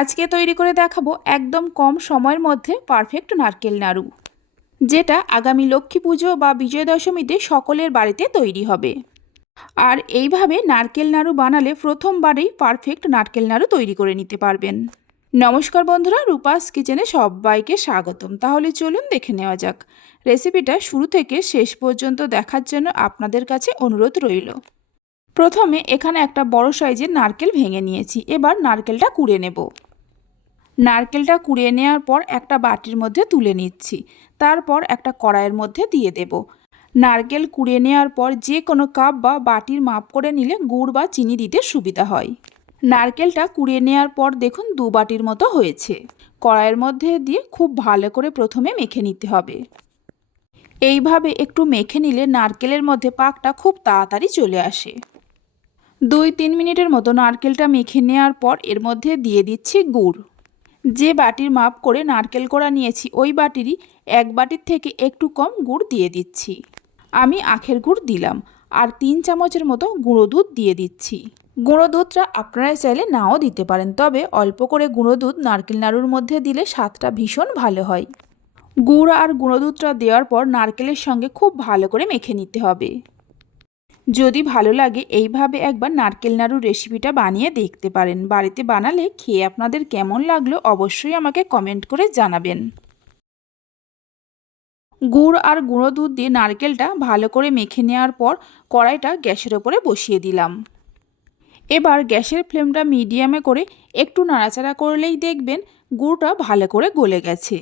আজকে তৈরি করে দেখাবো একদম কম সময়ের মধ্যে পারফেক্ট নারকেল নাড়ু, যেটা আগামী লক্ষ্মী পুজো বা বিজয় দশমীতে সকলের বাড়িতে তৈরি হবে। আর এইভাবে নারকেল নাড়ু বানালে প্রথমবারেই পারফেক্ট নারকেল নাড়ু তৈরি করে নিতে পারবেন। নমস্কার বন্ধুরা, রূপাস কিচেনে সবাইকে স্বাগতম। তাহলে চলুন দেখে নেওয়া যাক। রেসিপিটা শুরু থেকে শেষ পর্যন্ত দেখার জন্য আপনাদের কাছে অনুরোধ রইল। প্রথমে এখানে একটা বড় সাইজের নারকেল ভেঙে নিয়েছি। এবার নারকেলটা কুড়ে নেব। নারকেলটা কুড়িয়ে নেওয়ার পর একটা বাটির মধ্যে তুলে নিচ্ছি। তারপর একটা কড়াইয়ের মধ্যে দিয়ে দেব। নারকেল কুড়িয়ে নেওয়ার পর যে কোনো কাপ বা বাটির মাপ করে নিলে গুড় বা চিনি দিতে সুবিধা হয়। নারকেলটা কুড়িয়ে নেওয়ার পর দেখুন দু বাটির মতো হয়েছে। কড়াইয়ের মধ্যে দিয়ে খুব ভালো করে প্রথমে মেখে নিতে হবে। এইভাবে একটু মেখে নিলে নারকেলের মধ্যে পাকটা খুব তাড়াতাড়ি চলে আসে। দুই তিন মিনিটের মতো নারকেলটা মেখে নেওয়ার পর এর মধ্যে দিয়ে দিচ্ছি গুড়। যে বাটির মাপ করে নারকেল করা নিয়েছি, ওই বাটিরই এক বাটির থেকে একটু কম গুড় দিয়ে দিচ্ছি। আমি আখের গুড় দিলাম আর তিন চামচের মতো গুঁড়ো দুধ দিয়ে দিচ্ছি। গুঁড়ো দুধটা আপনারা চাইলে নাও দিতে পারেন, তবে অল্প করে গুঁড়ো দুধ নারকেল নাড়ুর মধ্যে দিলে স্বাদটা ভীষণ ভালো হয়। গুড় আর গুঁড়ো দুধটা দেওয়ার পর নারকেলের সঙ্গে খুব ভালো করে মেখে নিতে হবে। যদি ভালো লাগে, এইভাবে একবার নারকেল নাড়ুর রেসিপিটা বানিয়ে দেখতে পারেন। বাড়িতে বানালে খেয়ে আপনাদের কেমন লাগল অবশ্যই আমাকে কমেন্ট করে জানাবেন। গুড় আর গুঁড়ো দুধ দিয়ে নারকেলটা ভালো করে মেখে নেওয়ার পর কড়াইটা গ্যাসের ওপরে বসিয়ে দিলাম। এবার গ্যাসের ফ্লেমটা মিডিয়ামে করে একটু নাড়াচাড়া করলেই দেখবেন গুড়টা ভালো করে গলে গেছে।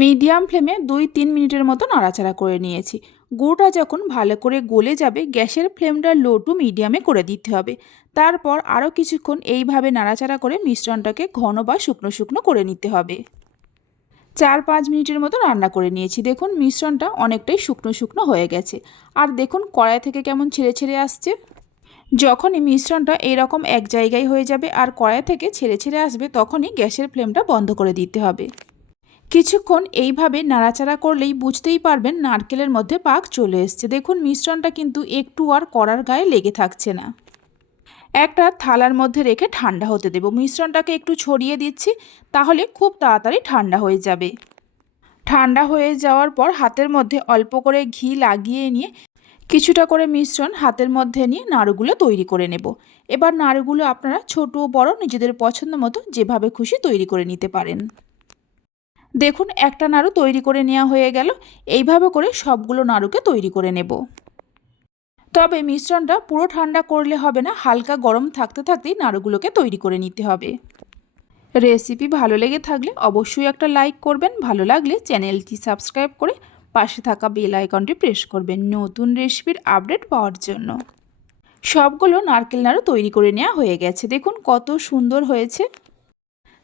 মিডিয়াম ফ্লেমে দুই তিন মিনিটের মতো নাড়াচাড়া করে নিয়েছি। গুড়টা যখন ভালো করে গলে যাবে, গ্যাসের ফ্লেমটা লো টু মিডিয়ামে করে দিতে হবে। তারপর আরও কিছুক্ষণ এইভাবে নাড়াচাড়া করে মিশ্রণটাকে ঘন বা শুকনো শুকনো করে নিতে হবে। চার পাঁচ মিনিটের মতো রান্না করে নিয়েছি। দেখুন, মিশ্রণটা অনেকটাই শুকনো শুকনো হয়ে গেছে। আর দেখুন, কড়াই থেকে কেমন ছেড়ে ছেড়ে আসছে। যখনই মিশ্রণটা এইরকম এক জায়গায় হয়ে যাবে আর কড়াই থেকে ছেড়ে ছেড়ে আসবে, তখনই গ্যাসের ফ্লেমটা বন্ধ করে দিতে হবে। কিছুক্ষণ এইভাবে নাড়াচাড়া করলেই বুঝতেই পারবেন নারকেলের মধ্যে পাক চলে এসছে। দেখুন, মিশ্রণটা কিন্তু একটু আর কড়ার গায়ে লেগে থাকছে না। একটা থালার মধ্যে রেখে ঠান্ডা হতে দেব। মিশ্রণটাকে একটু ছড়িয়ে দিচ্ছি, তাহলে খুব তাড়াতাড়ি ঠান্ডা হয়ে যাবে। ঠান্ডা হয়ে যাওয়ার পর হাতের মধ্যে অল্প করে ঘি লাগিয়ে নিয়ে কিছুটা করে মিশ্রণ হাতের মধ্যে নিয়ে নাড়ুগুলো তৈরি করে নেব। এবার নাড়ুগুলো আপনারা ছোট, বড়, নিজেদের পছন্দ মতো যেভাবে খুশি তৈরি করে নিতে পারেন। দেখুন, একটা নাড়ু তৈরি করে নেওয়া হয়ে গেল। এইভাবে করে সবগুলো নাড়ুকে তৈরি করে নেব। তবে মিশ্রণটা পুরো ঠান্ডা করলে হবে না, হালকা গরম থাকতে থাকতেই নাড়ুগুলোকে তৈরি করে নিতে হবে। রেসিপি ভালো লেগে থাকলে অবশ্যই একটা লাইক করবেন, ভালো লাগলে চ্যানেলটি সাবস্ক্রাইব করে পাশে থাকা বেল আইকনটি প্রেস করবেন নতুন রেসিপির আপডেট পাওয়ার জন্য। সবগুলো নারকেল নাড়ু তৈরি করে নেওয়া হয়ে গেছে। দেখুন কত সুন্দর হয়েছে।